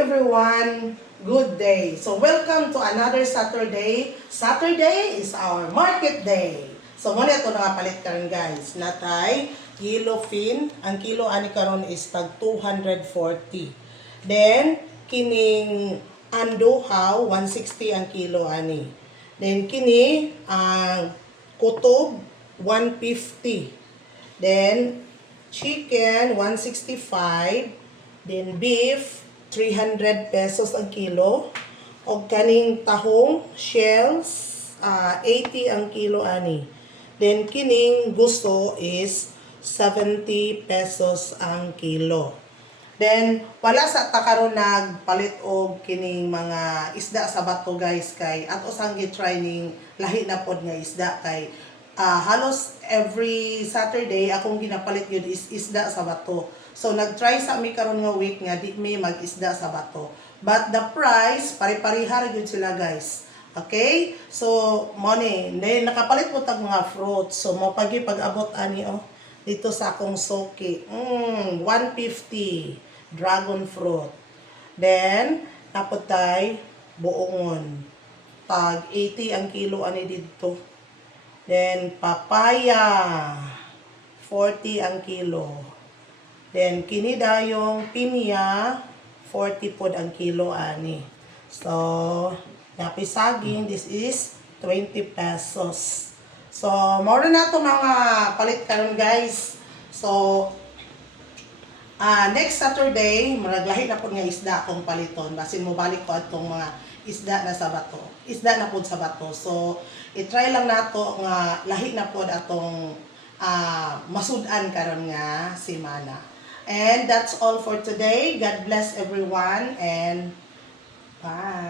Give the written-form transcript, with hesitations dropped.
everyone, good day. So welcome to another Saturday. Saturday is our market day. So muna ito nga palit karon guys. Natay yellowfin, ang kilo ani karon is tag 240. Then kining andohaw 160 ang kilo ani. Then kini ang kutob 150. Then chicken 165. Then beef 300 pesos ang kilo. O kaning tahong shells 80 ang kilo ani. Then kining gusto is 70 pesos ang kilo. Then wala sa takaron nagpalit og kining mga isda sa bato guys kay ato sang gi-try ning lahi na pod nga isda kay halos every Saturday akong ginapalit yun is isda sa bato. So nag-try sa mi karon nga week nga di may mag-isda sa bato. But the price pare-pareha gyud sila guys. Okay? So money, then nakapalit mo tag mga fruits. So mo pag-abot ani dito sa akong soki. 150 dragon fruit. Then naputay buongon. Tag 80 ang kilo ani dito. Then papaya 40 ang kilo. Then kini dayong pinya 40 pod ang kilo ani. So napisaging this is 20 pesos. So mao na to mga palit karon guys. So next Saturday maraglahi na pod nga isda akong paliton basin mo balik ko atong mga isda na sa bato. Isda na pod sa bato. So i-try lang nato nga lahi na pod atong masud-an karon nga semana. And that's all for today. God bless everyone and bye.